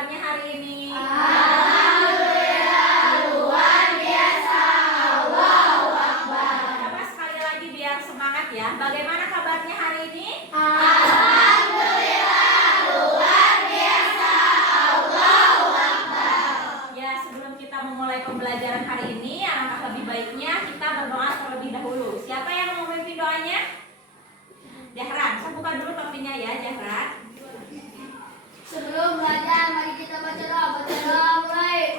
kabarnya hari ini? Alhamdulillah, luar biasa. Allahu Akbar. Coba sekali lagi biar semangat ya. Bagaimana kabarnya hari ini? Alhamdulillah, luar biasa. Allahu Akbar. Ya, sebelum kita memulai pembelajaran hari ini, alangkah lebih baiknya kita berdoa terlebih dahulu. Siapa yang mau memimpin doanya? Jahran, saya buka dulu topinya ya, Jahran. Sebelum belajar, mari kita baca doa. Baca doa mulai.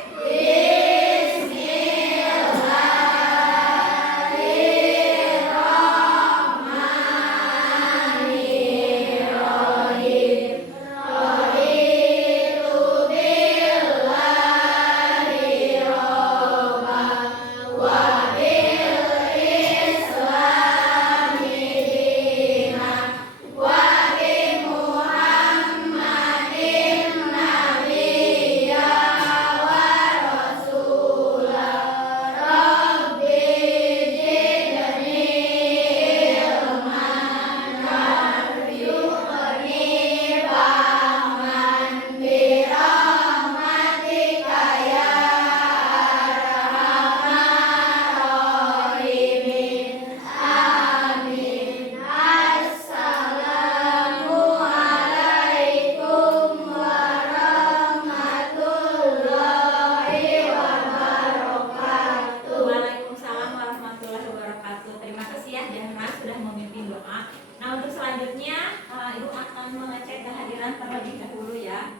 Waalaikumsalam warahmatullahi wabarakatuh. Terima kasih ya Jahran sudah memimpin doa. Nah, untuk selanjutnya Ibu akan mengecek kehadiran terlebih dahulu ya.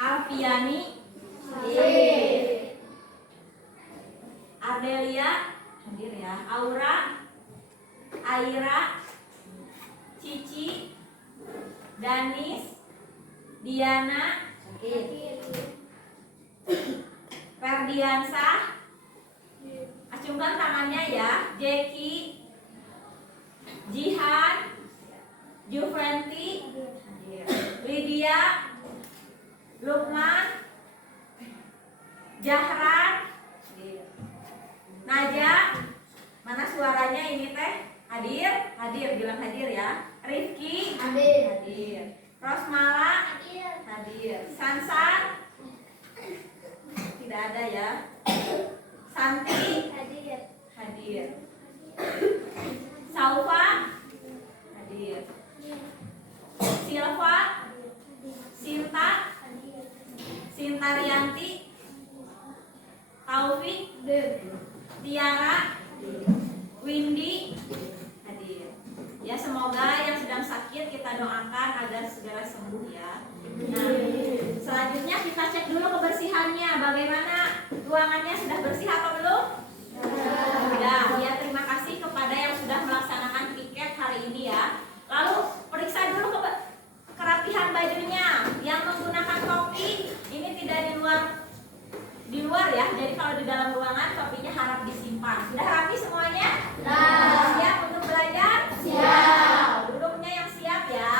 Alfiani, Ardelia, hadir ya. Aura, Aira, Cici, Danis, Diana, Ferdiansah, acungkan tangannya ya. Jeki, Jihan, Juventi, Lydia, Lukman, Jahran, Naja, mana suaranya ini teh? Hadir, hadir, bilang hadir ya. Rifki, hadir. Rosmala, hadir. Sansan, tidak ada ya. Santi, hadir. Saufa, hadir. Silva, Sinta, Sintarianti, Taufik, Tiara, Windy, hadir. Ya, semoga yang sedang sakit kita doakan agar segera sembuh ya. Nah, selanjutnya kita cek dulu kebersihannya. Bagaimana ruangannya, sudah bersih atau belum? Ya, terima kasih kepada yang sudah melaksanakan piket hari ini ya. Lalu periksa dulu kerapihan bajunya. Yang menggunakan topi ini tidak di luar ya. Jadi kalau di dalam ruangan topinya harap disimpan. Sudah rapi semuanya? Siap untuk belajar? Siap. Duduknya yang siap ya.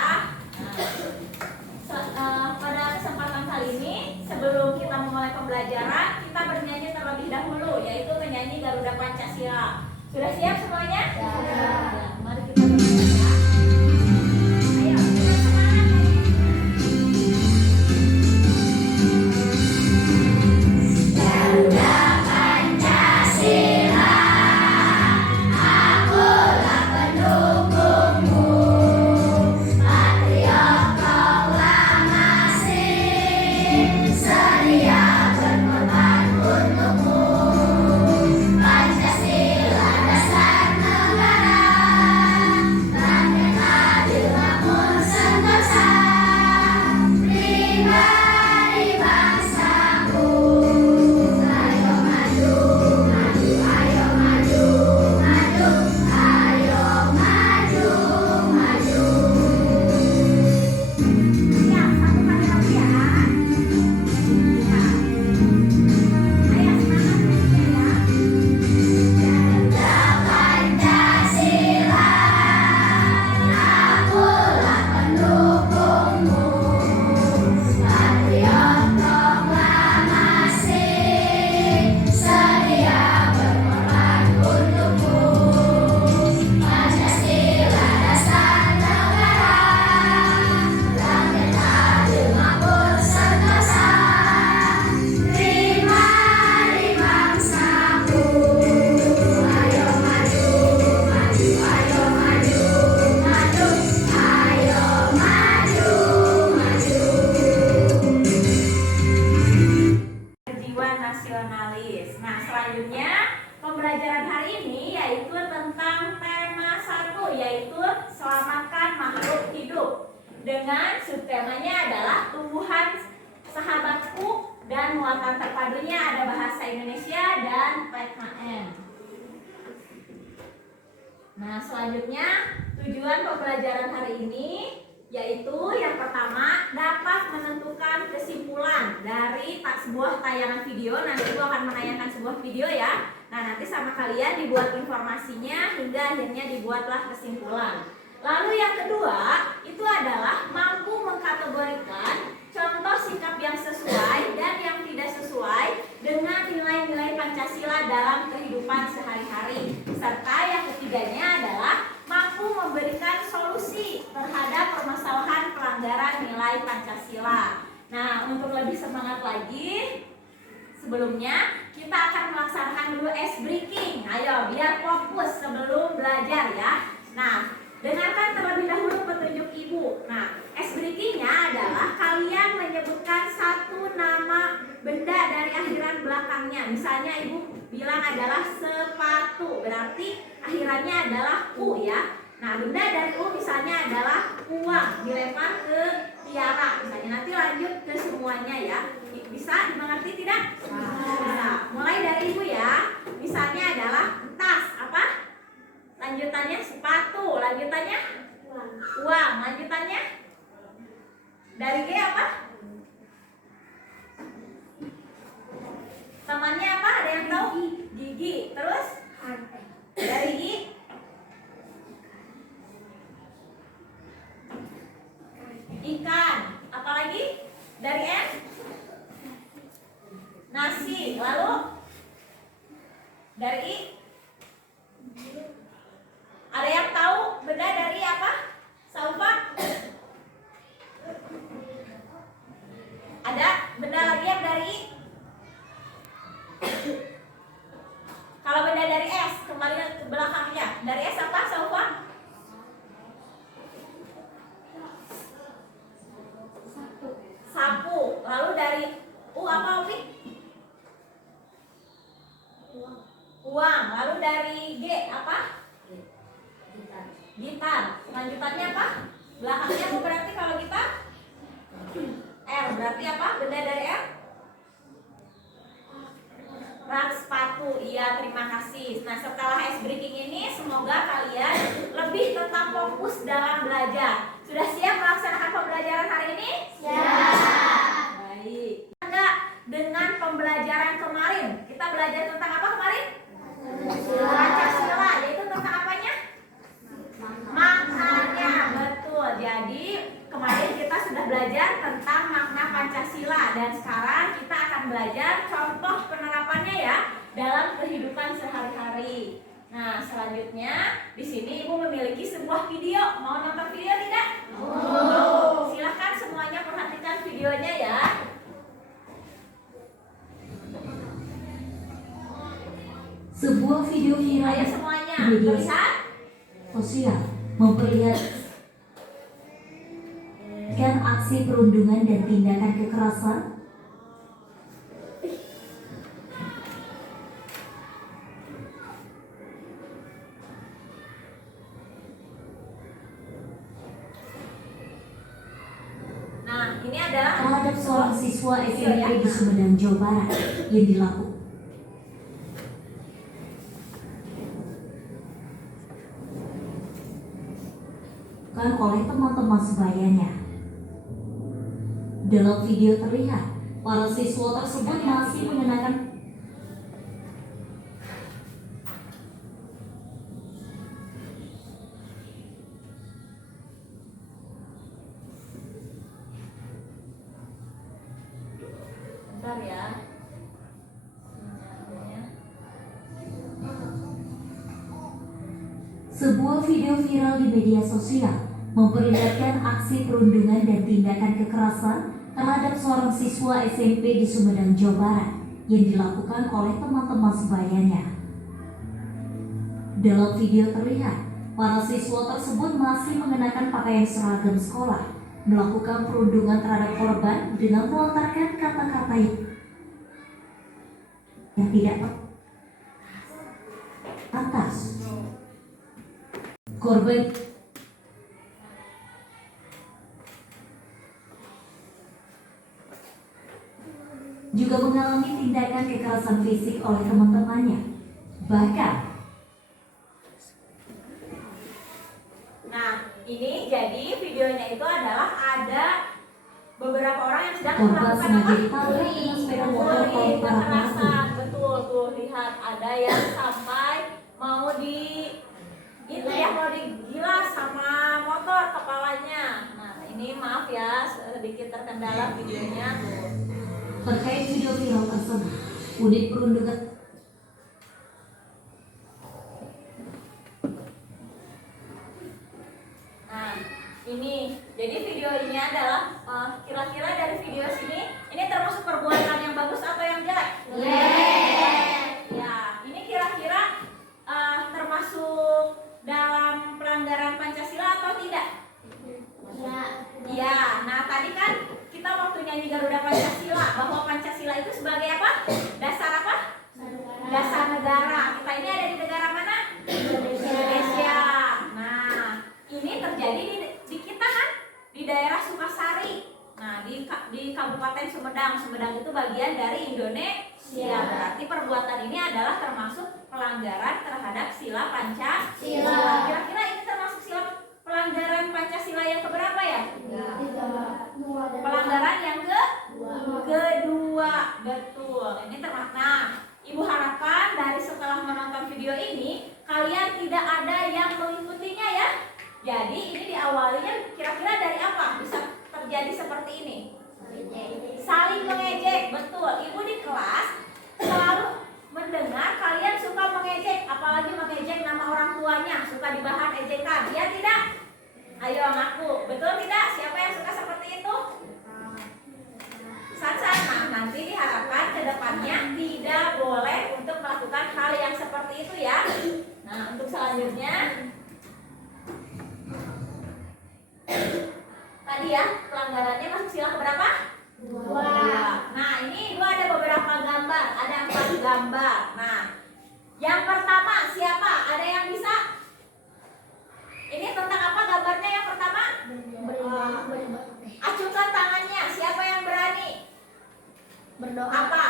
Pada kesempatan kali ini, sebelum kita memulai pembelajaran, kita bernyanyi terlebih dahulu, yaitu menyanyi Garuda Pancasila. Sudah yaitu selamatkan makhluk hidup. Dengan subtemanya adalah tumbuhan sahabatku, dan muatan terpadunya ada bahasa Indonesia dan PKN. Nah, selanjutnya tujuan pembelajaran hari ini yaitu yang pertama dapat menentukan kesimpulan dari sebuah tayangan video. Nanti Ibu akan menayangkan sebuah video ya. Nah, nanti sama kalian dibuat informasinya hingga akhirnya dibuatlah kesimpulan. Lalu yang kedua itu adalah mampu mengkategorikan contoh sikap yang sesuai dan yang tidak sesuai dengan nilai-nilai Pancasila dalam kehidupan sehari-hari. Serta yang ketiganya adalah mampu memberikan solusi terhadap permasalahan pelanggaran nilai Pancasila. Nah, untuk lebih semangat lagi, sebelumnya kita akan melaksanakan dulu ice breaking. Ayo, biar fokus sebelum belajar ya. Nah, dengarkan terlebih dahulu petunjuk Ibu. Nah, ice breakingnya adalah kalian menyebutkan satu nama benda dari akhiran belakangnya. Misalnya Ibu bilang adalah sepatu, berarti akhirannya adalah U ya. Nah, benda dari U misalnya adalah uang, dilempar ke Tiara. Misalnya nanti lanjut ke semuanya ya. Bisa dimengerti tidak? Bisa. Mulai dari Ibu ya. Misalnya adalah tas, apa? Lanjutannya sepatu, lanjutannya uang, lanjutannya dari G apa? Temannya apa? Ada yang tahu? Gigi. Terus dari I ikan. Apalagi? Dari N nasi. Lalu dari I ada yang tahu benda dari apa? Saufa? Ada benda lagi yang dari I? Kalau benda dari S, kembali ke belakangnya. Dari S apa, Saufa? Sapu. Lalu dari U apa, Opi? Uang. Lalu dari G apa? Gitar. Lanjutannya apa? Belakangnya apa berarti kalau gitar? R. Berarti apa? Benda dari R? Rak sepatu. Iya, terima kasih. Nah, setelah ice breaking ini semoga kalian lebih tetap fokus dalam belajar. Sudah siap melaksanakan pembelajaran hari ini? Siap. Baik. Enggak dengan pembelajaran kemarin. Kita belajar tentang apa kemarin? Pancasila. Yaitu tentang apanya? Maknanya. Betul. Jadi kemarin kita sudah belajar tentang makna Pancasila dan sekarang kita akan belajar contoh penerapannya ya dalam kehidupan sehari-hari. Nah, selanjutnya di sini Ibu memiliki sebuah video. Mau nonton video tidak? Mau. Silakan semuanya perhatikan videonya ya. Sebuah video viral Ayo semuanya di media lihat. sosial memperlihatkan aksi perundungan dan tindakan kekerasan Nah, ini adalah terhadap seorang siswa SMP di Sumedang, Jawa Barat yang dilakukan oleh teman-teman sebayanya. Dalam video terlihat para siswa tersebut masih mengenakan bentar ya. sebuah video viral di media sosial memperlihatkan aksi perundungan dan tindakan kekerasan terhadap seorang siswa SMP di Sumedang, Jawa Barat yang dilakukan oleh teman-teman sebayanya. Dalam video terlihat, para siswa tersebut masih mengenakan pakaian seragam sekolah, melakukan perundungan terhadap korban dengan melontarkan kata-kata yang tidak pantas. Korban juga mengalami tindakan kekerasan fisik oleh teman-temannya. Bahkan, nah ini jadi videonya itu adalah ada beberapa orang yang sedang korban melakukan sengaja apa? ditabrak dengan sepeda motor oleh Bullying, para pelaku. kekerasan. Betul tuh, lihat ada yang sampai mau di itu ya, mau digilas sama motor kepalanya. Nah ini maaf ya sedikit terkendala videonya tuh. Terkait video viral tersebut, unit perundungan Nah, ini jadi video ini adalah kira-kira dari video sini ini termasuk perbuatan yang bagus atau yang jelek? Ya, ini kira-kira termasuk dalam pelanggaran Pancasila atau tidak? Ya, nah tadi kan kita waktu nyanyi Garuda Pancasila bahwa Pancasila itu sebagai apa? Dasar apa? Dasar negara. Kita ini ada di negara mana? Indonesia. Nah, ini terjadi di kita kan di daerah Sukasari. Nah, di Kabupaten Sumedang. Sumedang itu bagian dari Indonesia. Berarti perbuatan ini adalah termasuk pelanggaran terhadap sila Pancasila. Kira-kira ini termasuk sila pelanggaran Pancasila yang keberapa ya? Pelanggaran yang kedua. Betul. Ini termasuk. Nah, Ibu harapkan dari setelah menonton video ini kalian tidak ada yang mengikutinya ya. Jadi ini diawalinya kira-kira dari apa bisa terjadi seperti ini? Saling mengejek. Betul. Ibu di kelas selalu mendengar kalian suka mengejek, apalagi mengejek nama orang tuanya, suka dibahan ejekan. Ya tidak? Ayo ngaku. Betul tidak? Siapa yang suka seperti itu? Nah, nanti diharapkan ke depannya tidak boleh untuk melakukan hal yang seperti itu ya. Nah, untuk selanjutnya tadi ya, pelanggarannya masuk sila keberapa? 2. Nah, ini Ibu ada beberapa gambar, ada 4 gambar. Nah, yang pertama siapa? Ada yang bisa? Ini tentang apa gambarnya yang pertama? Acungkan tangannya, siapa yang berani? Berdoa. Apa?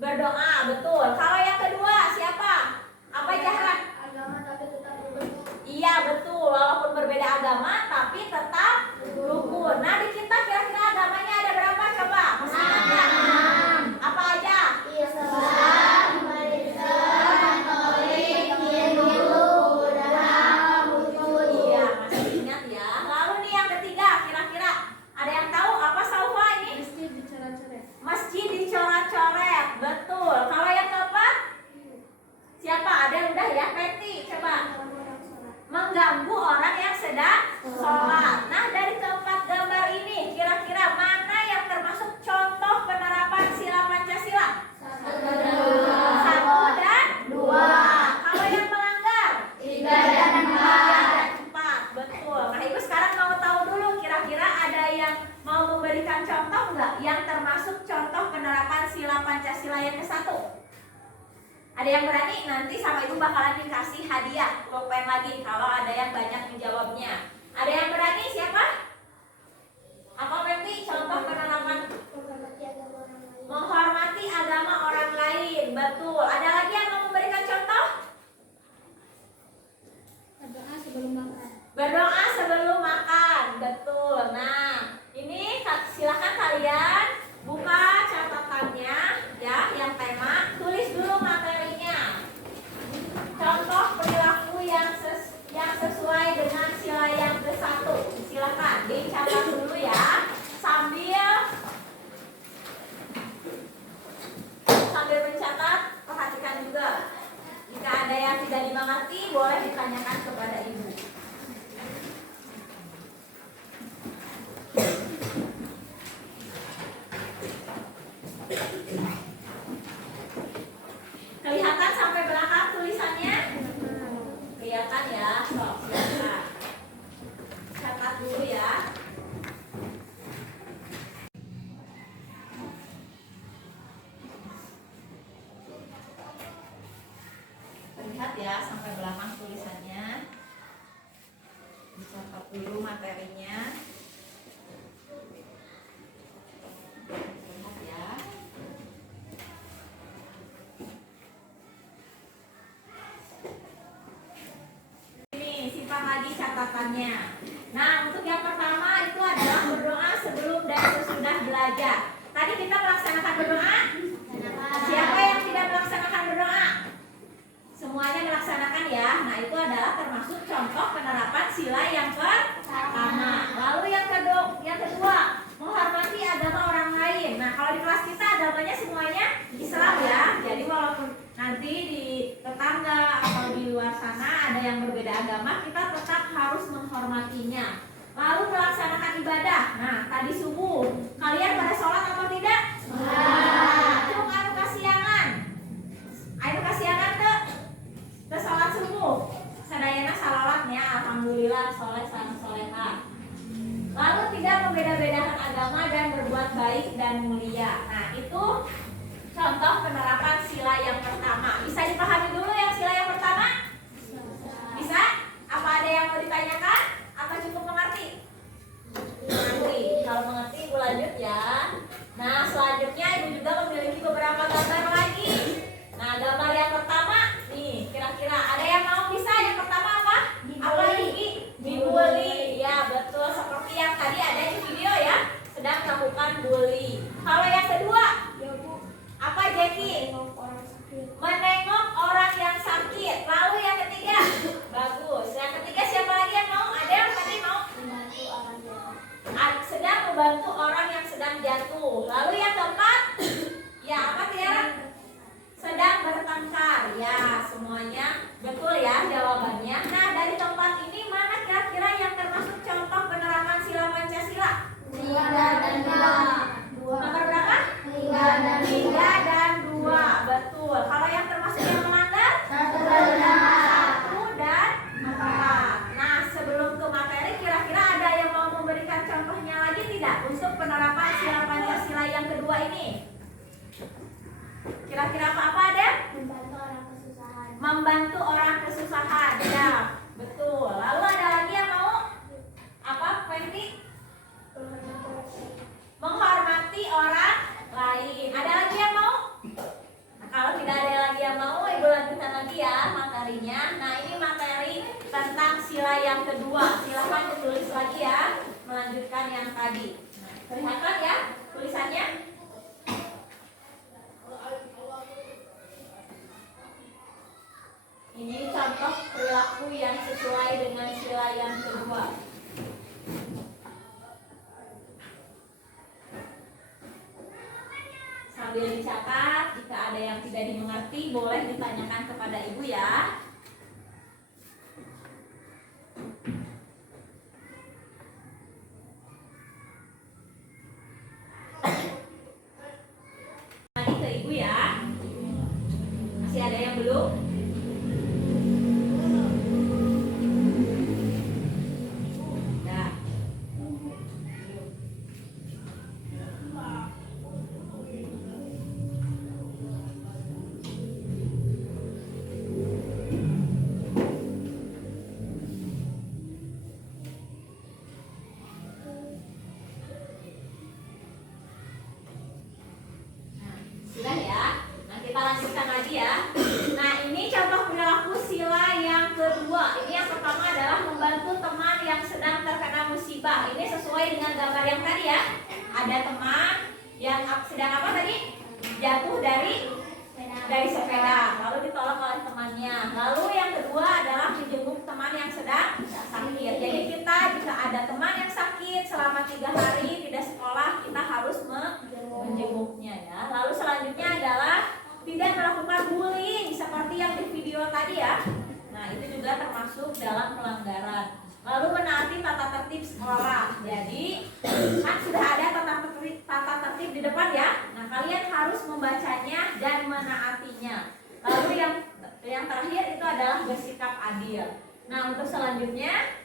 Berdoa, betul. Kalau yang kedua siapa? Apa jahat? Agama tapi tetap berdoa. Iya betul, walaupun berbeda agama tapi tetap rukun. Nah di kita kira-kira agamanya ada berapa coba? Masih ingat nggak? Apa aja? Islam, Kristen, Katolik, Hindu, Buddha, Buddha. Iya masih ingat ya. Lalu nih yang ketiga kira-kira ada yang tahu apa Saufa ini? Masjid dicoret-coret. Masjid dicoret-coret, betul. Kalau yang keempat? Siapa? Ada yang udah ya? Peti, coba. Mengganggu orang yang sedang sholat. Nah dari keempat gambar ini kira-kira mana yang termasuk contoh penerapan sila Pancasila? 1 dan 2. Kalau yang melanggar? 3 dan 4. 4, betul. Nah Ibu sekarang mau tahu dulu kira-kira ada yang mau memberikan contoh nggak yang termasuk contoh penerapan sila Pancasila yang ke-1? Ada yang berani? Nanti sama Ibu bakalan dikasih hadiah pulpen lagi kalau ada yang banyak menjawabnya. Ada yang berani? Siapa? Apa Penti? Contoh penerapan menghormati agama orang lain. Betul. Ada lagi yang mau memberikan contoh? Berdoa sebelum makan. Berdoa sebelum makan. Betul. Nah, ini silakan kalian buka catatannya ya, yang tema, tulis dulu materinya. Contoh perilaku yang sesuai dengan sila yang ke-1. Silakan dicatat dulu ya. Sambil mencatat, perhatikan juga. Jika ada yang tidak dimengerti, boleh ditanyakan kepada Ibu. Dicatat dulu materinya. Lihat ya. Ini simpan lagi catatannya. Nah, untuk yang pertama itu adalah berdoa sebelum dan sesudah belajar. Tadi kita melaksanakan berdoa. Siapa yang tidak melaksanakan berdoa? Semuanya melaksanakan ya. Nah, itu adalah termasuk contoh penerapan sila yang pertama. Lalu yang kedua, menghormati agama orang lain. Nah, kalau di kelas kita agamanya semuanya Islam ya. Jadi walaupun nanti di tetangga atau di luar sana ada yang berbeda agama, kita tetap harus menghormatinya. Lalu melaksanakan ibadah. Nah, tadi subuh kalian pada sholat atau tidak? Anu kasiangan. Ayo kasiangan ke sholat subuh. Sadayana salawatnya, alhamdulillah soleh sang soleha. Lalu tidak membeda-bedakan agama dan berbuat baik dan mulia. Nah, itu contoh penerapan sila yang pertama. Bisa dipahami dulu yang sila yang pertama? Bisa? Apa ada yang mau ditanyakan? Apa cukup mengerti? Mengerti. Kalau mengerti, Ibu lanjut ya. Nah, selanjutnya Ibu juga memiliki beberapa gambar lagi. Nah, gambar yang pertama nih, kira-kira ada yang mau bisa? Yang pertama apa? Apa ini? Dibully. Ya, betul. Seperti yang tadi ada di video ya, sedang melakukan bully. Kalau yang kedua, apa Jackie? Menengok orang yang sakit. Lalu yang ketiga, bagus. Yang ketiga siapa lagi yang mau? Ada yang tadi mau? Sedang membantu orang yang sedang jatuh. Lalu yang keempat, ya apa Tiara? Sedang bertengkar. Ya, semuanya betul ya jawabannya. Nah, dari tempat ini mana kira-kira yang termasuk contoh penerapan sila Pancasila? 3 dan 2. Nomor berapa? 3 dan 2. Betul. Kalau yang termasuk yang melanggar? 1 dan 1 dan 4. Nah, sebelum ke materi, kira-kira ada yang mau memberikan contohnya lagi tidak untuk penerapan sila Pancasila yang kedua ini? Kira-kira apa ada? Membantu orang kesusahan. Membantu orang kesusahan. Ya, betul. Lalu ada lagi yang mau? Apa, Fendi? Menghormati orang lain. Ada lagi yang mau? Nah, kalau tidak ada lagi yang mau, Ibu lanjutkan lagi ya materinya. Nah, ini materi tentang sila yang kedua. Silakan ditulis lagi ya, melanjutkan yang tadi. Nah, kelihatan ya tulisannya? Ini contoh perilaku yang sesuai dengan sila yang kedua. Sambil dicatat, jika ada yang tidak dimengerti boleh ditanyakan kepada Ibu ya. Lagi ke Ibu ya. Masih ada yang belum? Nah. Sudah ya. Nah, kita lanjutkan lagi ya. Nah, ini contoh perilaku sila yang kedua. Ini yang pertama adalah membantu teman yang sedang terkena musibah. Ini sesuai dengan gambar yang tadi ya. Ada teman yang sedang apa tadi? Jatuh dari sepeda, lalu ditolong oleh temannya. Lalu yang kedua adalah menjenguk teman yang sedang sakit. Jadi kita jika ada teman yang sakit selama 3 hari tidak sekolah, kita harus menjenguknya ya. Lalu selanjutnya adalah tidak melakukan bullying seperti yang di video tadi ya. Nah, itu juga termasuk dalam pelanggaran. Lalu menaati tata tertib sekolah. Jadi kan sudah ada tata tertib di depan ya. Nah, kalian harus membacanya dan menaatinya. Lalu yang terakhir itu adalah bersikap adil. Nah, untuk selanjutnya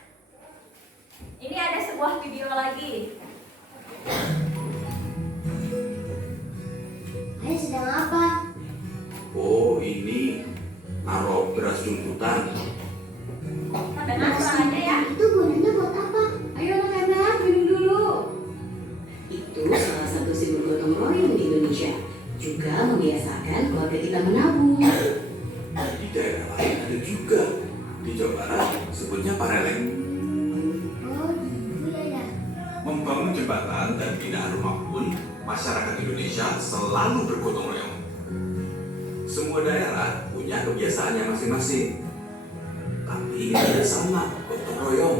ini ada sebuah video lagi. Ayah sedang apa? Oh, ini naruh beras jumputan. Dengar suaranya ya. Itu gunanya jembatan dan binaan rumah pun, masyarakat Indonesia selalu bergotong royong. Semua daerah punya kebiasaannya masing-masing. Tapi tidak sama gotong royong.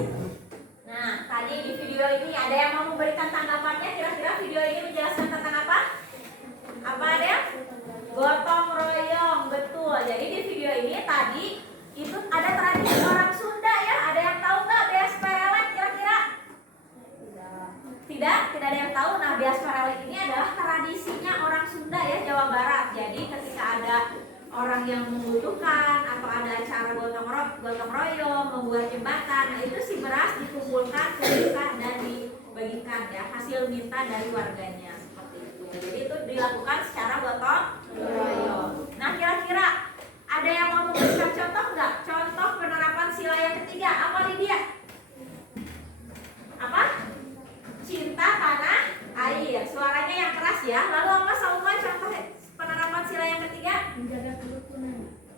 Nah, tadi di video ini ada yang mau memberikan tanggapannya. Kira-kira video ini menjelaskan tentang apa? Apa ada? Gotong royong, betul. Jadi di video ini tadi itu ada tradisi orang Sunda ya. Ada yang tahu nggak beas perelet kira-kira? Tidak ada yang tahu. Nah, beas perelet ini adalah tradisinya orang Sunda ya, Jawa Barat. Jadi ketika ada orang yang membutuhkan atau ada acara gotong royong, membuat jembatan, nah itu si beras dikumpulkan, dipisah dan dibagikan ya, hasil minta dari warganya seperti itu. Jadi itu dilakukan secara gotong royong. Nah, kira-kira ada yang mau memberikan contoh nggak? Contoh penerapan sila yang ketiga apa nih dia? Apa? Cinta tanah air. Suaranya yang keras ya. Lalu apa Salma contoh penerapan sila yang ketiga?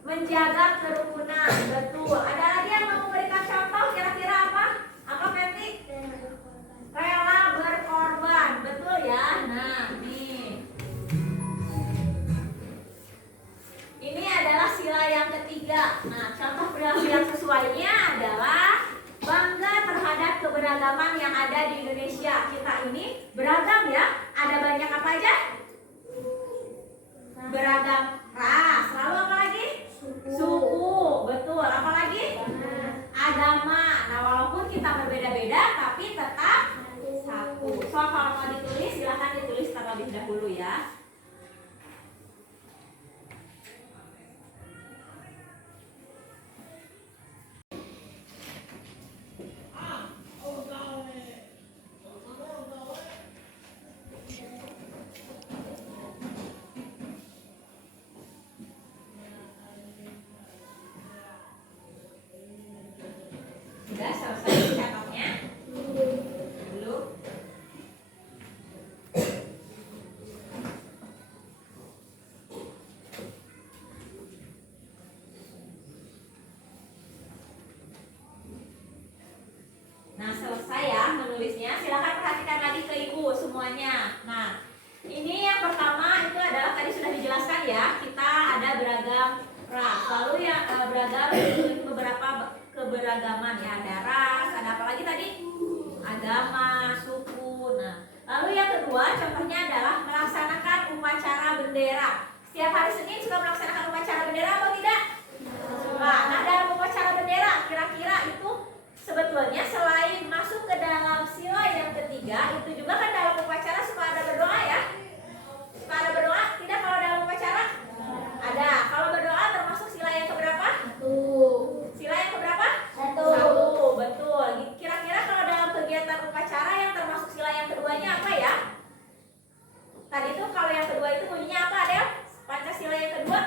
Menjaga kerukunan. Betul. Ada lagi yang mau memberikan contoh? Kira-kira apa? Apa Peti? Rela berkorban. Betul ya. Nah, nih. Ini adalah sila yang ketiga. Nah, contoh perilaku yang sesuainya adalah bangga terhadap keberagaman yang ada di Indonesia. Kita ini beragam ya. Ada banyak apa aja? Beragam ras. Lalu apa lagi? Suku. Betul. Apa lagi? Agama. Nah, walaupun kita berbeda-beda tapi tetap satu. So, kalau mau ditulis silahkan ditulis terlebih dahulu ya. Sudah selesai catatnya? Belum? Nah, selesai ya menulisnya. Silahkan perhatikan lagi ke ibu semuanya. Nah, ini yang pertama itu adalah tadi sudah dijelaskan ya. Kita ada beragam ras. Lalu yang beragam itu beberapa keberagaman ya. Ada ras, ada apa lagi tadi? Agama, suku. Nah, lalu yang kedua contohnya adalah melaksanakan upacara bendera. Setiap hari Senin suka melaksanakan upacara bendera atau tidak? Nah, dalam upacara bendera kira-kira itu sebetulnya selain masuk ke dalam sila yang ketiga, itu juga kan dalam upacara suka ada berdoa ya? Suka ada berdoa? Tidak kalau dalam upacara? Ada. Kalau berdoa termasuk sila yang keberapa? Sila yang keberapa? Satu. Betul. Kira-kira kalau dalam kegiatan upacara yang termasuk sila yang keduanya apa ya? Tadi itu kalau yang kedua itu bunyinya apa, Adel? Pancasila yang kedua?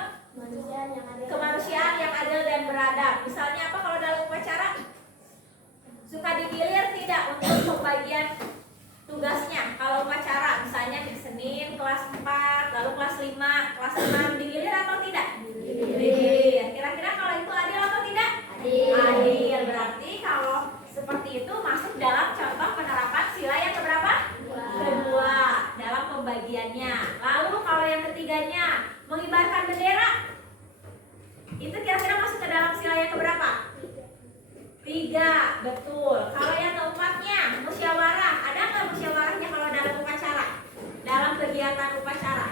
Kemanusiaan yang adil dan beradab. Misalnya apa kalau dalam upacara? Suka digilir tidak untuk pembagian tugasnya? Kalau upacara misalnya di Senin kelas 4, lalu kelas 5, kelas 6 digilir atau tidak? Digilir. Kira-kira kalau itu adil atau tidak? Adil. Berarti kalau seperti itu masuk dalam contoh penerapan sila yang keberapa? Kedua dalam pembagiannya. Lalu kalau yang ketiganya mengibarkan bendera, itu kira-kira masuk ke dalam sila yang keberapa? 3, betul. Kalau yang keempatnya musyawarah, ada nggak musyawarahnya kalau dalam upacara? Dalam kegiatan upacara?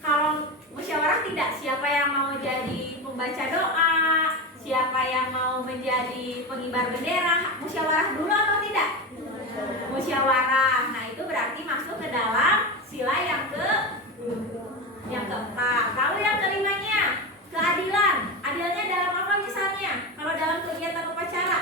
Kalau musyawarah tidak, siapa yang mau jadi pembaca doa, siapa yang mau menjadi pengibar bendera, musyawarah dulu atau tidak? Musyawarah. Nah, itu berarti masuk ke dalam sila yang keempat. Lalu yang kelimanya keadilan. Adilnya dalam apa misalnya? Kalau dalam kegiatan upacara,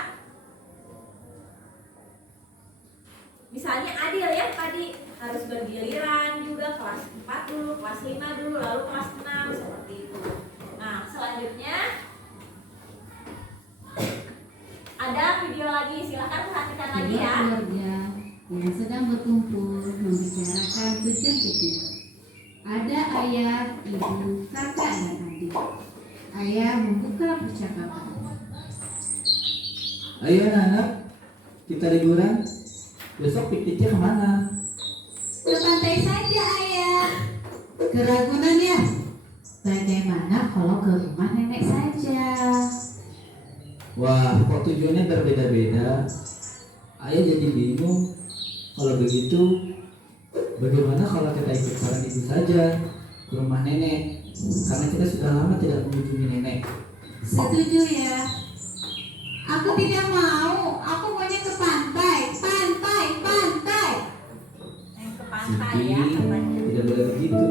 misalnya adil ya, tadi harus bergiliran juga, kelas 4 dulu, kelas 5 dulu, lalu kelas 6, seperti itu. Nah, selanjutnya ada video lagi, silahkan perhatikan lagi ya. Keluarga yang sedang berkumpul membicarakan tujuan kecil. Ada ayah, ibu, kakak, dan adik. Ayah membuka percakapan. Ayo anak-anak, kita liburan. Besok pikniknya kemana? Ke pantai saja, Ayah. Ke Ragunan ya? Bagaimana kalau ke rumah nenek saja? Wah, kok tujuannya berbeda-beda? Ayah jadi bingung. Kalau begitu, bagaimana kalau kita ikut bareng ibu saja ke rumah nenek? Karena kita sudah lama tidak mengunjungi nenek. Setuju ya. Aku tidak mau. Aku maunya ke pantai. Pantai, pantai. Yang ke pantai Siti, ya katanya. tidak boleh begitu.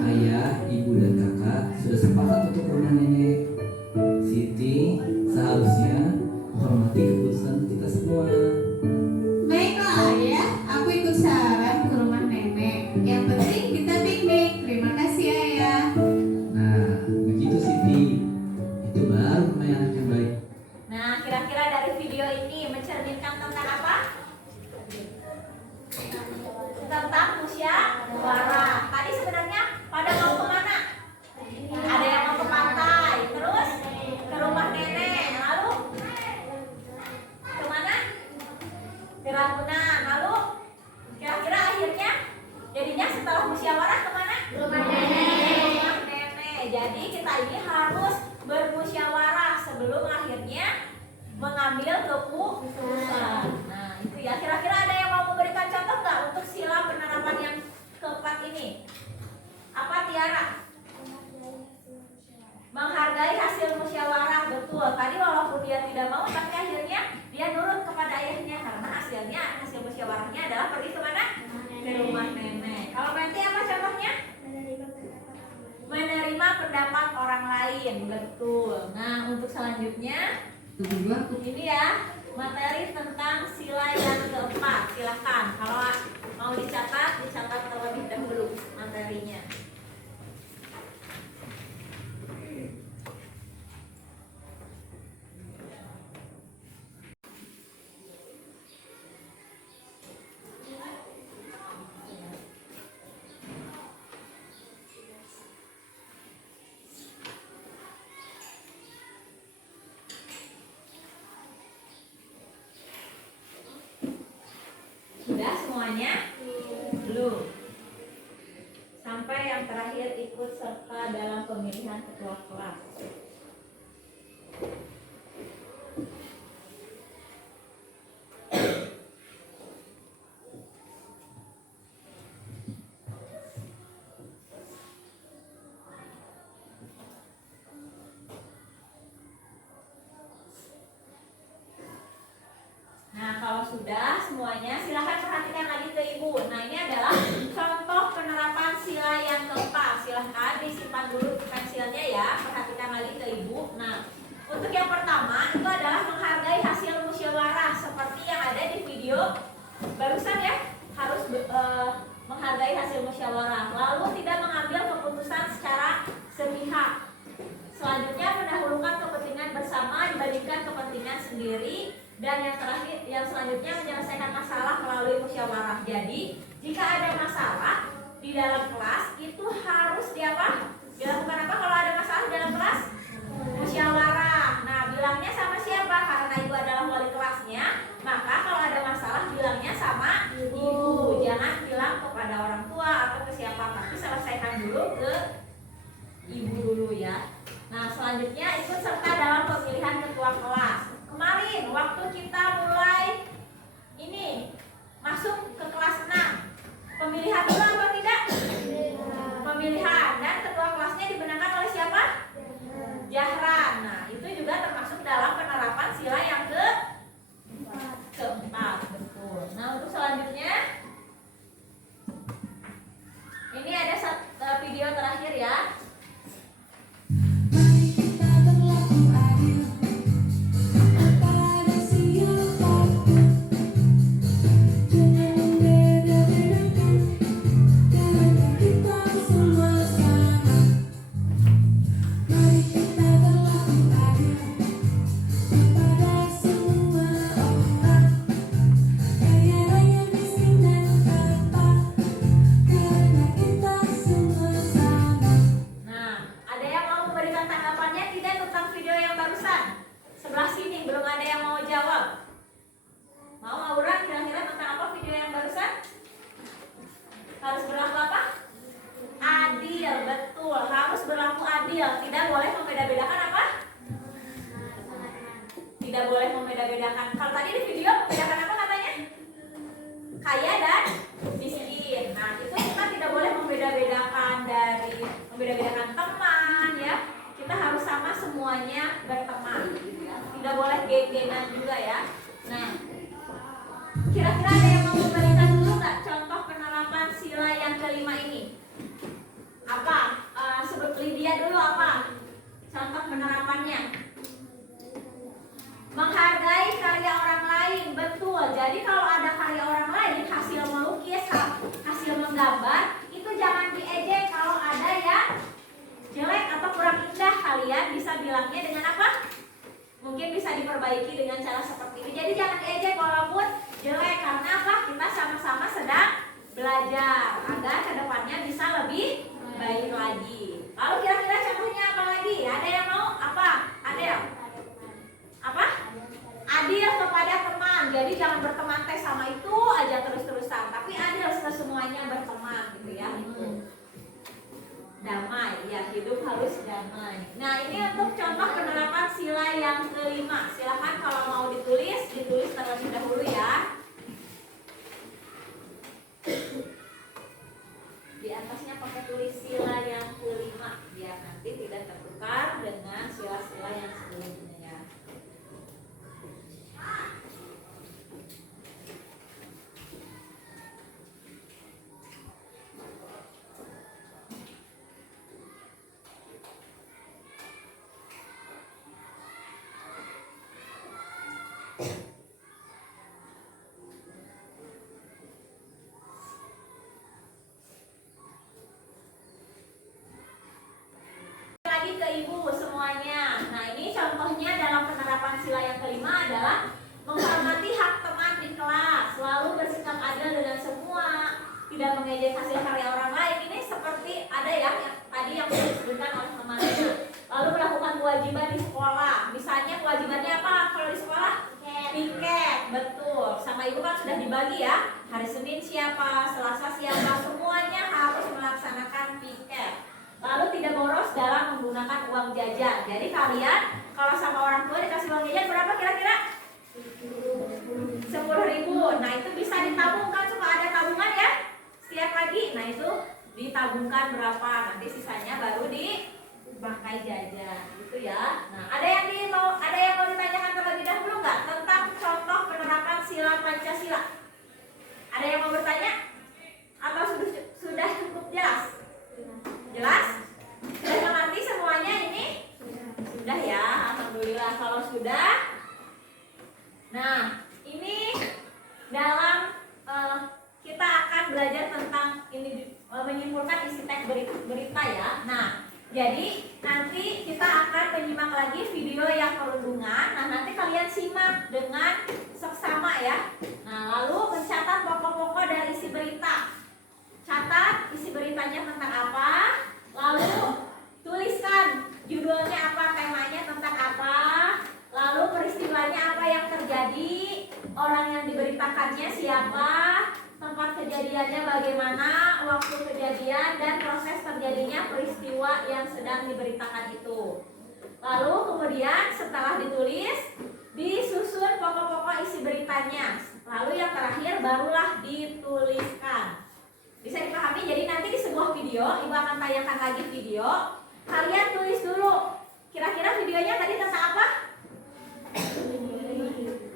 Ayah, ibu, dan kakak sudah sepakat untuk ke rumah nenek. Siti seharusnya menghormati keputusan kita semua. Baiklah, Ayah. Aku ikut saran ke rumah nenek. Yang penting kita piknik. Terima kasih, Ayah. Nah, begitu Siti. Itu baru pemain yang baik. Nah, kira-kira dari video ini mencerminkan tentang apa? Tentang musyawarah. Tadi sebenarnya pada mau kemana? Ada yang mau ke pantai, terus ke rumah nenek, lalu kemana? Ke Ragunan, lalu kira-kira akhirnya jadinya setelah musyawarah kemana? Rumah nenek. Rumah nenek. Jadi kita ini harus bermusyawarah sebelum akhirnya mengambil keputusan. Nah, itu ya. Kira-kira ada yang mau memberikan contoh nggak untuk sila penerapan yang keempat ini? Apa, Tiara? Menghargai hasil musyawarah, betul. Tadi walaupun dia tidak mau, tapi akhirnya dia nurut kepada ayahnya karena hasil musyawarahnya adalah pergi kemana? Ke rumah nenek. Kalau nanti apa contohnya? Menerima pendapat orang lain, betul. Nah, untuk selanjutnya ini ya materi tentang sila yang keempat. Silahkan kalau mau dicatat terlebih dahulu materinya. Sudah semuanya? Belum. Sampai yang terakhir ikut serta dalam pemilihan ketua kelas. Nah, kalau sudah semuanya, silahkan perhatikan lagi ke ibu. Nah, ini adalah contoh penerapan sila yang keempat. Silahkan disimpan dulu pensilnya ya. Perhatikan lagi ke ibu. Nah, untuk yang pertama itu adalah menghargai hasil musyawarah seperti yang ada di video barusan ya. Harus menghargai hasil musyawarah. Lalu tidak mengambil keputusan secara sepihak. Selanjutnya mendahulukan kepentingan bersama dibandingkan kepentingan sendiri. Dan yang terakhir, yang selanjutnya menyelesaikan masalah melalui musyawarah. Jadi, jika ada masalah di dalam kelas, itu harus dilakukan apa kalau ada masalah di dalam kelas? Musyawarah. Nah, bilangnya sama siapa? Karena ibu adalah wali kelasnya, maka kalau ada masalah bilangnya sama ibu. Jangan bilang kepada orang tua atau ke siapa, tapi selesaikan dulu ke ibu dulu ya. Nah, selanjutnya ikut serta dalam pemilihan ketua kelas. Kemarin waktu kita mulai ini masuk ke kelas 6, pemilihan dulu atau tidak? Pemilihan, dan ketua kelasnya dibenarkan oleh siapa? Jahran. Nah, itu juga termasuk dalam penerapan sila yang keempat, betul. Nah, untuk selanjutnya ini ada video terakhir ya. Sebelah sini belum ada yang mau jawab. Mau Harus berlaku apa? Adil, betul. Harus berlaku adil. Tidak boleh membeda-bedakan apa? Tidak boleh membeda-bedakan. Kalau tadi di video membedakan apa katanya? Kaya dan miskin. Nah, itu kita tidak boleh membeda-bedakan teman ya. Kita harus sama semuanya berteman gitu ya. Tidak boleh geng-gengan juga ya. Nah, kira-kira ada yang mau memberikan dulu nggak contoh penerapan sila yang kelima ini? Apa? Sebut Lydia dulu apa? Contoh penerapannya. Menghargai karya orang lain, betul. Jadi kalau ada karya orang lain, hasil melukis, hasil menggambar, itu jangan diejek. Kalau ada yang jelek atau kurang indah, kalian bisa bilangnya dengan apa? Mungkin bisa diperbaiki dengan cara seperti ini. Jadi jangan diejek walaupun jelek, karena apa? Kita sama-sama sedang belajar agar kedepannya bisa lebih baik lagi. Lalu kira-kira contohnya apa lagi? Ada yang mau? Apa? Ada yang? Apa? Adil kepada teman. Jadi jangan berteman teh sama itu aja terus-terusan, tapi adil ke semuanya berteman gitu ya. Damai, ya hidup harus damai. Nah, ini untuk contoh penerapan sila yang kelima. Silakan kalau mau ditulis terlebih dahulu ya. Di atasnya pakai tulis sila yang kelima biar nanti tidak tertukar dengan sila-sila yang sebelumnya ya. Lagi ke ibu semuanya. Nah, ini contohnya dalam penerapan sila yang kelima adalah menghormati hak teman di kelas, selalu bersikap adil dengan semua, tidak mengejek hasil karya orang lain. Ini seperti ada yang tadi yang sudah disebutkan oleh teman-teman. Lalu melakukan kewajiban di sekolah. Misalnya kewajibannya apa kalau di sekolah? Piket, betul. Sama ibu kan sudah dibagi ya. Hari Senin siapa, Selasa siapa, semuanya harus melaksanakan piket. Lalu tidak boros dalam menggunakan uang jajan. Jadi kalian kalau sama orang tua dikasih uang jajan berapa kira-kira? 10.000. Nah, itu bisa ditabungkan, suka ada tabungan ya setiap pagi. Nah, itu ditabungkan berapa, nanti sisanya baru dipakai jajan gitu ya. Nah, ada yang mau ditanyakan terlebih dahulu nggak tentang contoh penerapan sila Pancasila? Ada yang mau bertanya? Atau sudah cukup jelas? Jelas? Sudah mengerti semuanya ini? Sudah ya, alhamdulillah kalau sudah. Nah, ini dalam kita akan belajar tentang ini menyimpulkan isi teks berita ya. Nah, jadi nanti kita akan menyimak lagi video yang perundungan. Nah, nanti kalian simak dengan seksama ya. Nah, lalu mencatat pokok-pokok dari isi berita. Catat isi beritanya tentang apa, lalu tuliskan judulnya apa, temanya tentang apa, lalu peristiwanya apa yang terjadi, orang yang diberitakannya siapa, tempat kejadiannya bagaimana, waktu kejadian, dan proses terjadinya peristiwa yang sedang diberitakan itu. Lalu kemudian setelah ditulis, disusun pokok-pokok isi beritanya. Lalu yang terakhir barulah dituliskan. Bisa dipahami? Jadi nanti di sebuah video, ibu akan tayangkan lagi video. Kalian tulis dulu. Kira-kira videonya tadi tentang apa?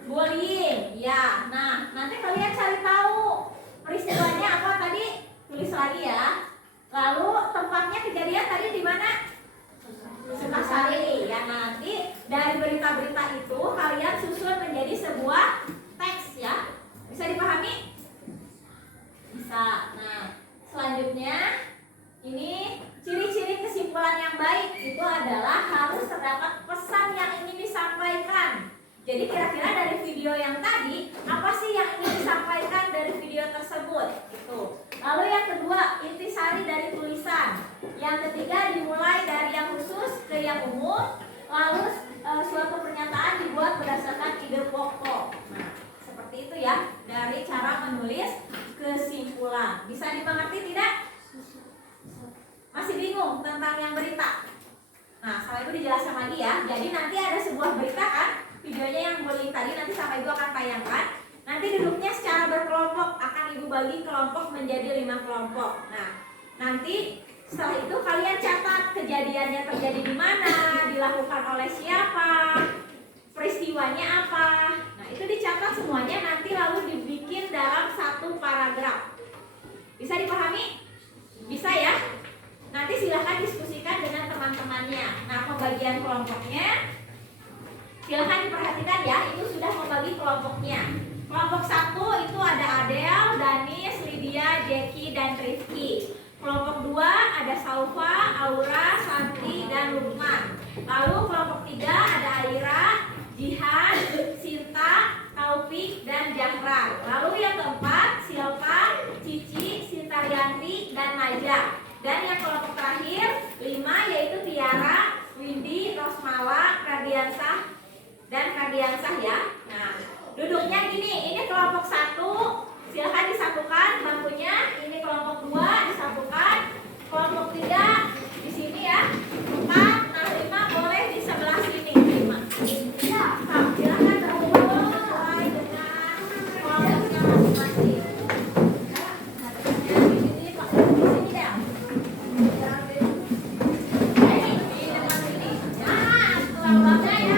Bullying. Ya. Nah, nanti kalian cari tahu peristiwanya apa tadi. Tulis lagi ya. Lalu tempatnya kejadian tadi di mana? Sukasari. Ya, nanti dari berita-berita itu kalian susun menjadi sebuah teks ya. Bisa dipahami? Bisa. Nah, selanjutnya ini ciri-ciri kesimpulan yang baik itu adalah harus terdapat pesan yang ingin disampaikan. Jadi kira-kira dari video yang tadi apa sih yang ingin disampaikan dari video tersebut? Itu. Lalu yang kedua, intisari dari tulisan. Yang ketiga, dimulai dari yang khusus ke yang umum. Lalu suatu pernyataan dibuat berdasarkan ide pokok. Nah, seperti itu ya dari cara menulis kesimpulan. Bisa dimengerti ya. Jadi nanti ada sebuah berita kan, videonya yang bullying tadi nanti sama ibu akan tayangkan. Nanti duduknya secara berkelompok, akan ibu bagi kelompok menjadi 5 kelompok. Nah, nanti setelah itu kalian catat kejadiannya terjadi di mana, dilakukan oleh siapa, peristiwanya apa. Nah, itu dicatat semuanya, nanti lalu dibikin dalam satu paragraf. Bisa dipahami? Bisa ya? Nanti silahkan diskusikan dengan teman-temannya. Nah, pembagian kelompoknya silahkan diperhatikan ya, itu sudah membagi kelompoknya. Kelompok 1 itu ada Adel, Danis, Lydia, Jackie, dan Rifki. Kelompok 2 ada Saufa, Aura, Santi, dan Lukman. Lalu kelompok 3 ada Aira, Jihan, Sinta, Taufik, dan Jahra. Lalu yang keempat Silva, Cici, Sintarianti, dan Naja. Dan yang kelompok terakhir 5 yaitu Tiara, Windy, Rosmala, Radiansah, dan Radiansah ya. Nah, duduknya gini, ini kelompok 1 silahkan disatukan bangkunya, ini kelompok 2 disatukan, kelompok 3 di sini ya, 4, nah 5 boleh di sebelah sini 5. Ya, silahkan berkumpul sesuai dengan kelompoknya masing-masing. Di sini ya. Di depan sini. Nah, kelompoknya ya.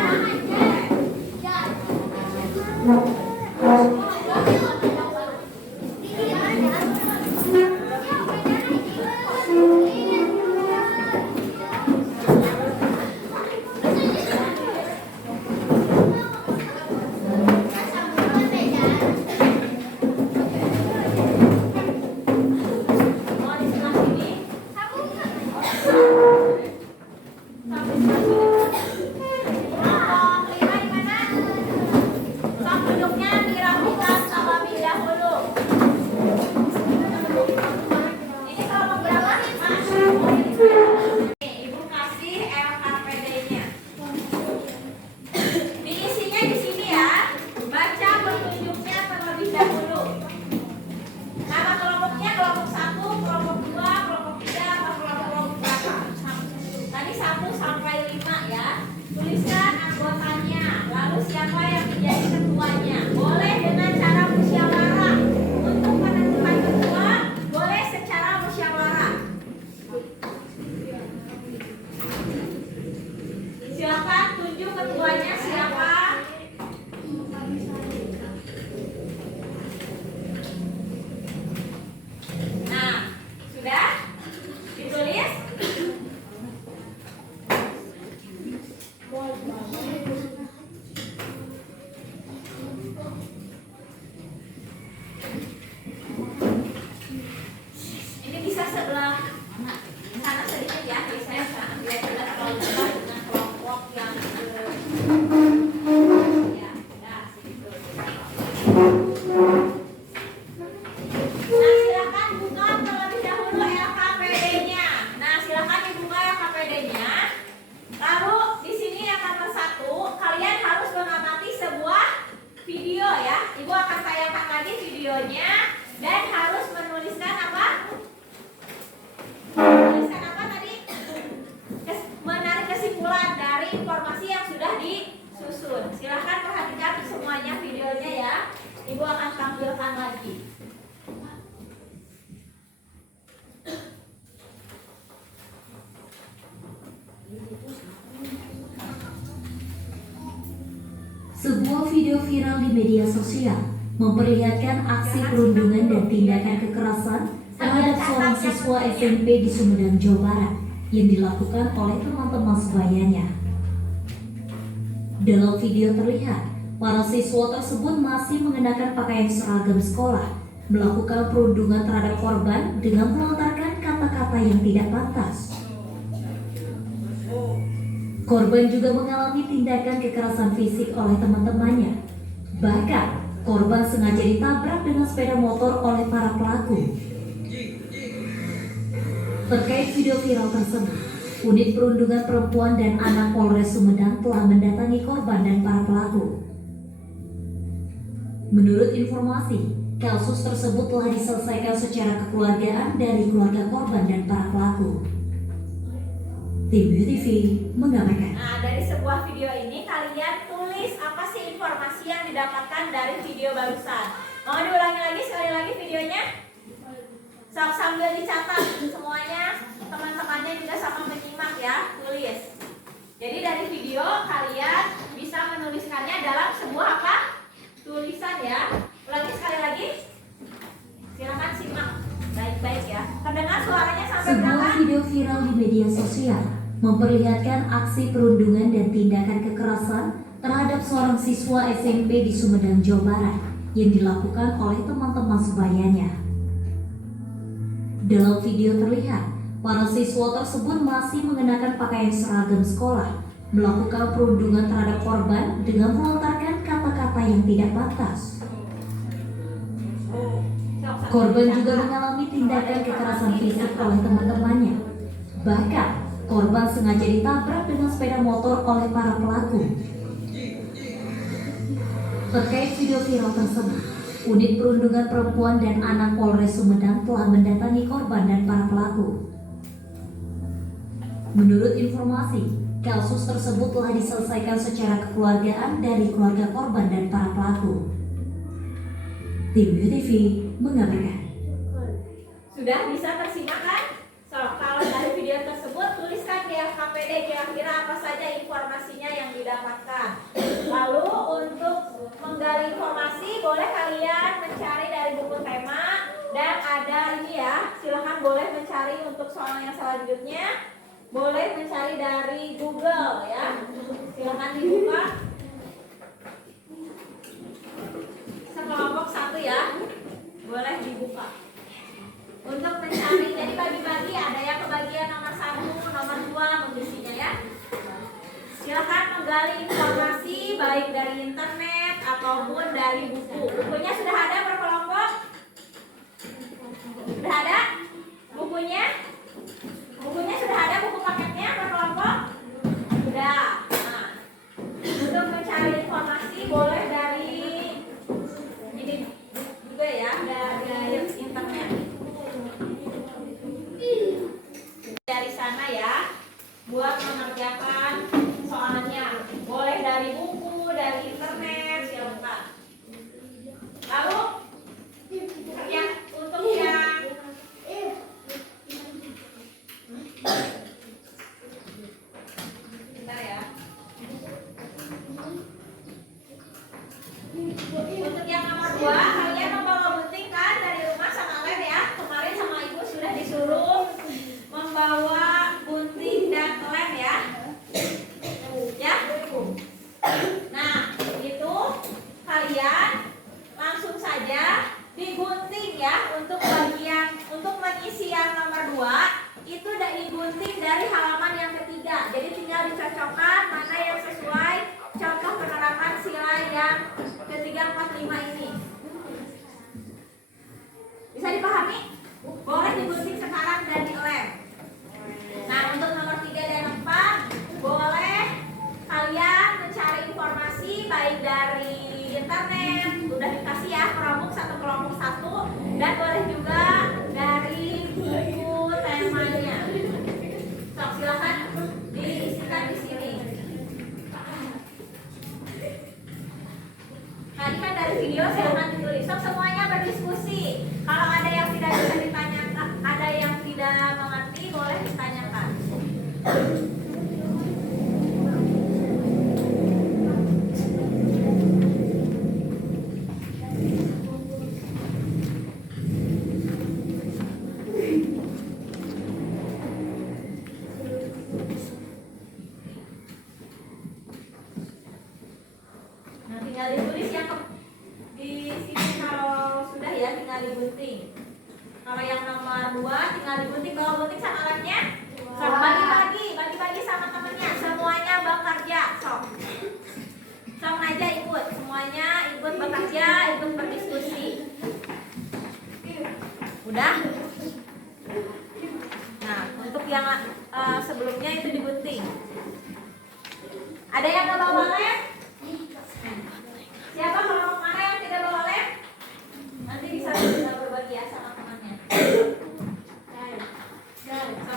Sebuah video viral di media sosial memperlihatkan aksi perundungan dan tindakan kekerasan terhadap seorang siswa SMP di Sumedang, Jawa Barat yang dilakukan oleh teman-teman sebayanya. Dalam video terlihat, para siswa tersebut masih mengenakan pakaian seragam sekolah, melakukan perundungan terhadap korban dengan melontarkan kata-kata yang tidak pantas. Korban juga mengalami tindakan kekerasan fisik oleh teman-temannya. Bahkan, korban sengaja ditabrak dengan sepeda motor oleh para pelaku. Terkait video viral tersebut, Unit Perundungan Perempuan dan Anak Polres Sumedang telah mendatangi korban dan para pelaku. Menurut informasi, kasus tersebut telah diselesaikan secara kekeluargaan dari keluarga korban dan para pelaku. Tim UTV mengabarkan. Nah, dari sebuah video ini kalian tulis apa sih informasi yang didapatkan dari video barusan. Mau diulangi lagi sekali lagi videonya? Sok sambil dicatat semuanya, teman-temannya juga sama menyimak ya, tulis. Jadi dari video kalian bisa menuliskannya dalam sebuah apa? Tulisan ya. Ulangi sekali lagi. Silakan simak baik-baik ya. Terdengar suaranya sampai Sebuah berapa? video viral di media sosial memperlihatkan aksi perundungan dan tindakan kekerasan terhadap seorang siswa SMP di Sumedang, Jawa Barat yang dilakukan oleh teman-teman sebayanya. Dalam video terlihat, para siswa tersebut masih mengenakan pakaian seragam sekolah, melakukan perundungan terhadap korban dengan melontarkan kata-kata yang tidak pantas. Korban juga mengalami tindakan kekerasan fisik oleh teman-temannya. Bahkan, korban sengaja ditabrak dengan sepeda motor oleh para pelaku. Terkait video viral tersebut, unit perundungan perempuan dan anak Polres Sumedang telah mendatangi korban dan para pelaku. Menurut informasi, kasus tersebut telah diselesaikan secara kekeluargaan dari keluarga korban dan para pelaku. Tim UTV mengabarkan. Sudah bisa tersimak kan? So, kalau dari video tersebut tuliskan di LKPD kira-kira apa saja informasinya yang didapatkan. Lalu untuk menggali informasi boleh kalian mencari dari buku tema dan ada ini ya, silahkan boleh mencari untuk soal yang selanjutnya boleh mencari dari Google ya, silahkan dibuka. Sekelompok 1 ya, boleh dibuka untuk mencari. Jadi bagi-bagi, ada yang kebagian nomor 1, nomor 2 mengisinya ya. Silahkan menggali informasi baik dari internet ataupun dari buku. Bukunya sudah ada berkelompok? Sudah ada? Bukunya? Bukunya sudah ada, buku paketnya berkelompok? Sudah. Nah, untuk mencari informasi boleh dari ini juga ya, dari internet. Dari sana ya, buat mengerjakan soalnya. Boleh dari buku, dari internet, silakan. Lalu yang untuk yang bentar ya. Untuk yang nomor 2, kalian membawa gunting kan dari rumah sama lem ya. Kemarin sama ibu sudah disuruh membawa gunting dan lem ya. Ya. Nah, itu kalian langsung saja digunting ya untuk bagian untuk mengisi yang nomor 2 itu udah digunting dari halaman yang ketiga. Jadi tinggal dicocokkan mana yang sesuai contoh penerapan sila yang ketiga 45 ini. Bisa dipahami? Boleh digunting sekarang dan dilem. Nah, untuk nomor 3 dan 4 boleh kalian mencari informasi baik dari internet, udah dikasih ya kelompok 1 dan boleh juga dari buku temanya. So, silakan diisikan di sini. Tadi kan dari video silakan ditulis. So, semuanya berdiskusi. Kalau ada yang tidak bisa ditanyakan, ada yang tidak mengerti, boleh ditanyakan. Nah, tinggal ditulis yang di sini kalau sudah ya tinggal digunting. Kalau yang nomor 2 tinggal digunting, bawa gunting sama lemnya. So, bagi-bagi sama temennya. Semuanya bekerja. Sok aja ikut. Semuanya ikut bekerja, ikut berdiskusi. Udah? Nah, untuk yang sebelumnya itu digunting. Ada yang nggak bawa lem? Siapa kalau mana yang tidak bawa lem? Nanti bisa berbagi ya sama temannya.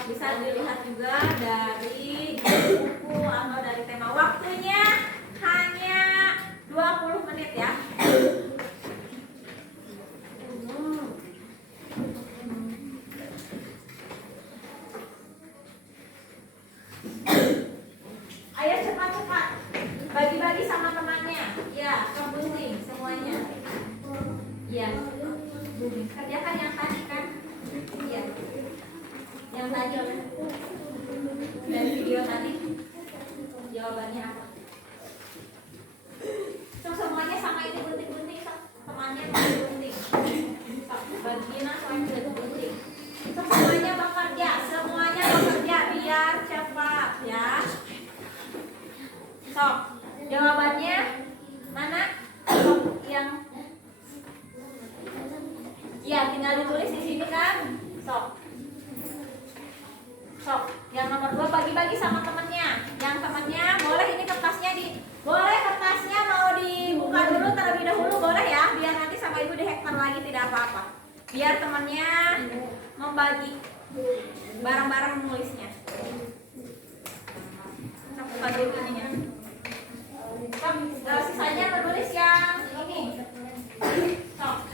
Bisa dilihat juga dari Tinggal ditulis di sini kan. Sok. Yang nomor 2 bagi-bagi sama temennya. Yang temennya boleh ini kertasnya mau dibuka dulu terlebih dahulu boleh ya, biar nanti sama ibu dihektar lagi tidak apa-apa. Biar temennya membagi bareng-bareng menulisnya. Sok buka dulu ininya. Sok, sisanya menulis yang ini. Sok.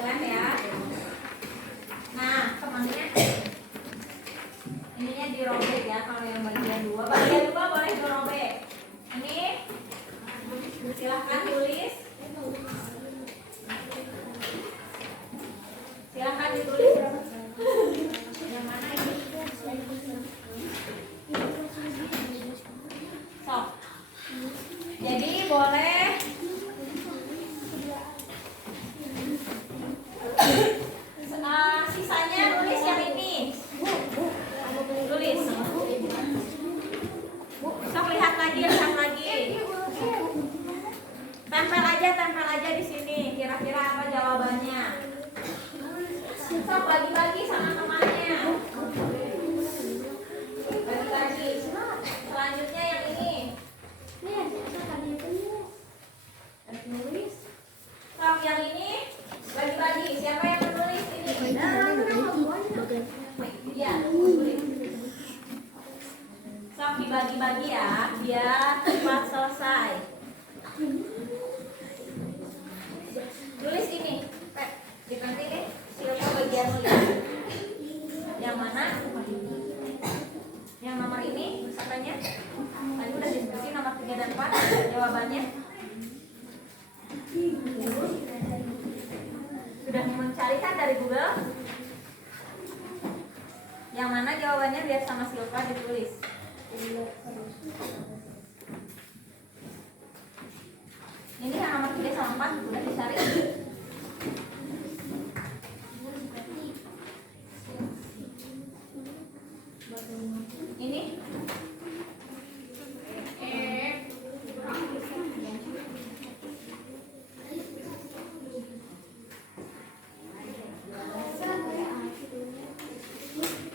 Keren ya. Nah, temannya ininya dirobek ya kalau yang bagian 2. Bagian 2 boleh dirobek. Ini silahkan tulis. Silahkan ditulis. Yang mana ini? Sok. Jadi boleh sisanya tulis yang ini. Tulis. Sok lihat lagi. Tempel aja di sini. Kira-kira apa jawabannya? Sok bagi-bagi sama temannya. Bagi-bagi. Selanjutnya yang ini. Sok yang ini bagi-bagi. Siapa yang menulis ini? Iya. Sok dibagi-bagi ya, biar cepat selesai. Tulis ini. Nanti deh, siapa bagian nulis. Yang mana? Yang nomor ini katanya. Tadi udah diskusi nomor 3 dan 4 jawabannya. Sudah mencari kan dari Google? Yang mana jawabannya biar sama Silva ditulis. Ini yang nomor 3 sama 4 udah dicari. Ini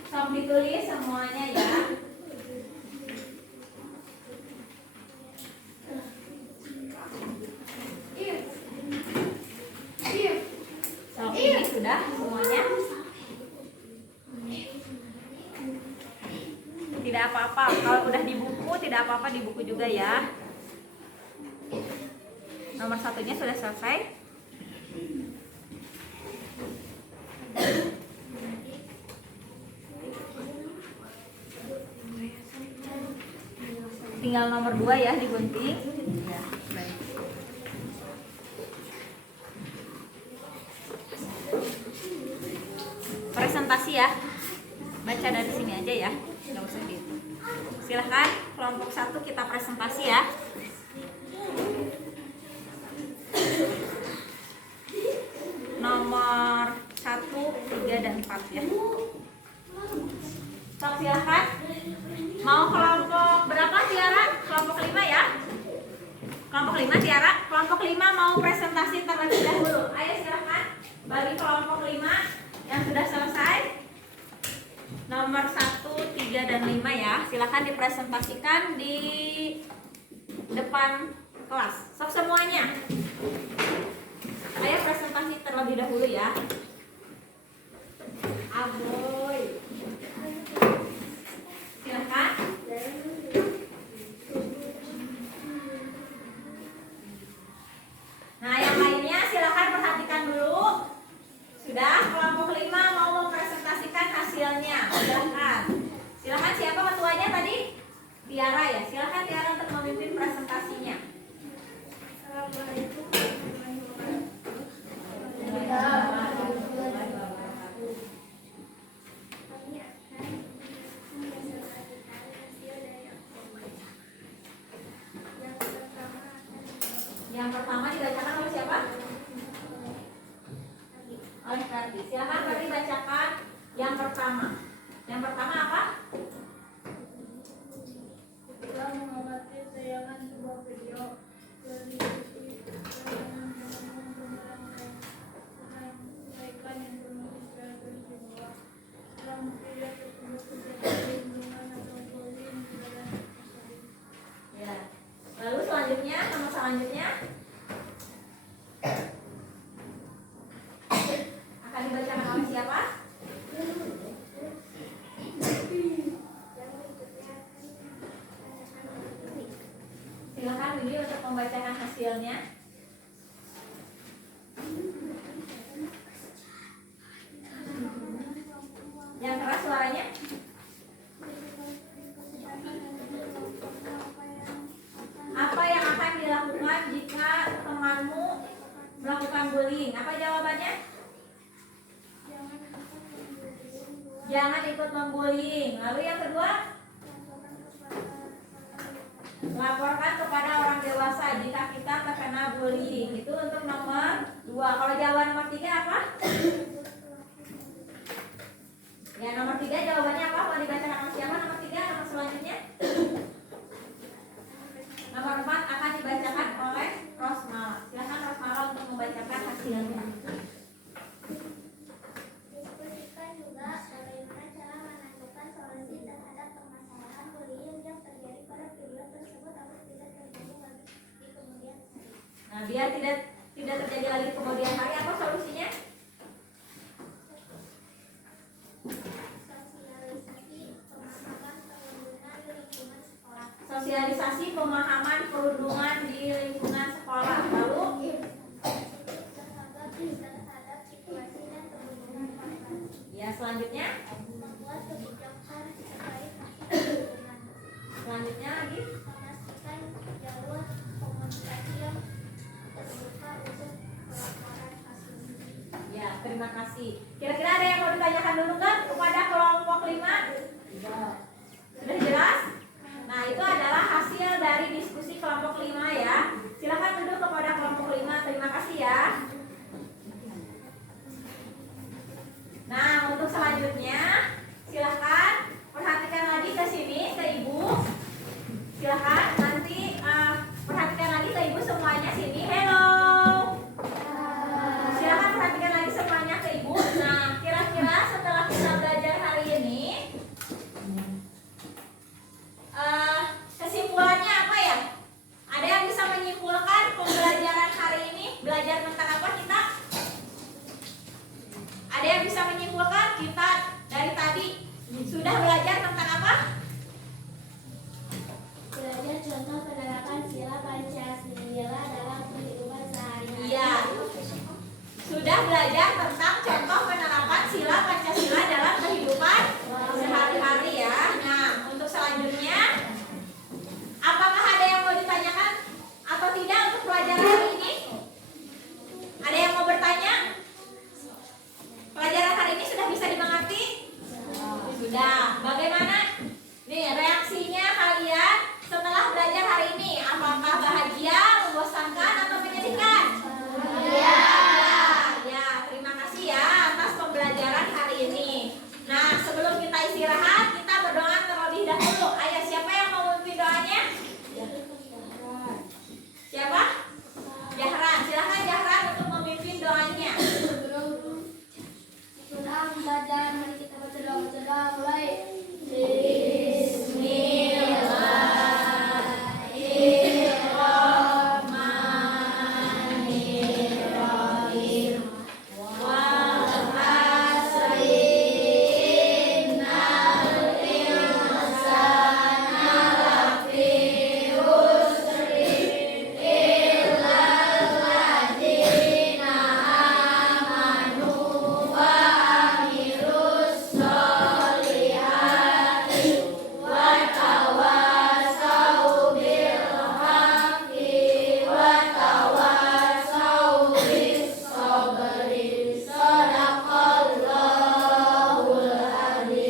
sok ditulis semuanya ya. Sok ini sudah semuanya. Tidak apa-apa, kalau udah di buku tidak apa-apa, di buku juga ya. Nomor 1-nya sudah selesai. Tinggal nomor 2 ya digunting. Ya, baik. Presentasi ya. Baca dari sini aja ya. Nggak usah gitu. Silahkan kelompok 1 kita presentasi ya. Nomor 1, 3, dan 4 ya. Sok silahkan. Mau kelompok berapa Tiara? Kelompok 5 ya. Kelompok 5 Tiara. Kelompok 5 mau presentasi terlebih dahulu. Ayo silahkan. Bagi kelompok 5 yang sudah selesai. Nomor 1, 3, dan 5 ya. Silahkan dipresentasikan di depan kelas. Sok semuanya. Ayo presentasi terlebih dahulu ya. Aboy. Silahkan. Nah, yang lainnya silahkan perhatikan dulu. Sudah, kelompok 5 mau mempresentasikan hasilnya. Silahkan. Silahkan, siapa ketuanya tadi? Tiara ya. Silahkan Tiara untuk memimpin presentasinya. Assalamualaikum. Yang pertama dibacakan oleh siapa? oleh Ferdi. Silakan Ferdi bacakan yang pertama. Yang pertama apa? Kita mengamati tayangan sebuah video berisi menyampaikan informasi secara bersifat dalam video tersebut terjadi perlindungan atau bullying kepada siswa. Ya. Lalu selanjutnya, nomor selanjutnya akan dibacakan oleh siapa? Silakan Windy untuk membacakan hasilnya. Yang keras suaranya. Apa yang akan dilakukan jika temanmu melakukan bullying? Apa jawabannya? Jangan ikut membullying. Lalu yang kedua, laporkan kepada orang dewasa jika kita terkena bullying. Itu untuk nomor 2. Kalau jawaban nomor 3 apa? Ya, nomor 3 jawabannya apa? Mau dibacakan sama siapa? Nomor 3, nomor selanjutnya. Nomor 4 akan dibacakan oleh Rosmala. Silakan Rosmala untuk membacakan hasilnya. Diskusikan juga bagaimana cara menentukan solusi terhadap permasalahan bullying yang terjadi pada video tersebut agar tidak terjadi lagi di kemudian hari. Nah, biar tidak terjadi lagi di kemudian hari, apa solusinya? Sosialisasi pemahaman perlindungan di lingkungan sekolah. Sosialisasi pemahaman perundungan di lingkungan sekolah. Lalu terhadap situasi dan kebutuhan korban. ya selanjutnya. Membuat kebijakan terkait hak perlindungan. Selanjutnya lagi. Memastikan jalur komunikasi yang terbuka untuk pelaporan kasus. Ya, terima kasih. Kira-kira ada yang mau ditanyakan dulu kan kepada kelompok 5? Sudah jelas? Nah, itu adalah hasil dari diskusi kelompok 5 ya. Silakan duduk kepada kelompok 5. Terima kasih ya. Nah, untuk selanjutnya silakan perhatikan lagi ke sini ke Ibu. Silakan nanti perhatikan lagi ke Ibu semuanya sini. Hello. Silakan perhatikan lagi semuanya ke Ibu. Nah, kira-kira setelah kita belajar hari ini, kesimpulannya apa ya? Ada yang bisa menyimpulkan pembelajaran hari ini? Belajar tentang apa kita? Ada yang bisa menyimpulkan kita dari tadi sudah belajar tentang apa? Belajar contoh penerapan sila Pancasila dalam kehidupan sehari-hari. Iya. Sudah belajar tentang contoh penerapan sila Pancasila dalam kehidupan sehari-hari ya. Nah, untuk selanjutnya, apakah ada yang mau ditanyakan atau tidak untuk pelajaran hari ini? Ada yang mau bertanya? Pelajaran hari ini sudah bisa dimengerti? Sudah. Bagaimana nih reaksinya kalian setelah belajar hari ini? Apakah bahagia, membosankan, atau menyedihkan? Bahagia. Ya, terima kasih ya atas pembelajaran hari ini. Nah, sebelum kita istirahat, kita berdoa terlebih dahulu. Ayo, siapa yang mau memimpin doanya? Siapa? Jahran. Silakan Jahran untuk memimpin doanya. Setelah belajar, mari kita baca doa mulai. Bismillahirrahmanirrahim.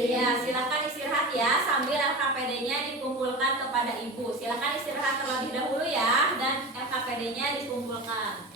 Ya, silakan istirahat ya sambil LKPD-nya dikumpulkan kepada Ibu. Silakan istirahat terlebih dahulu ya dan LKPD-nya dikumpulkan.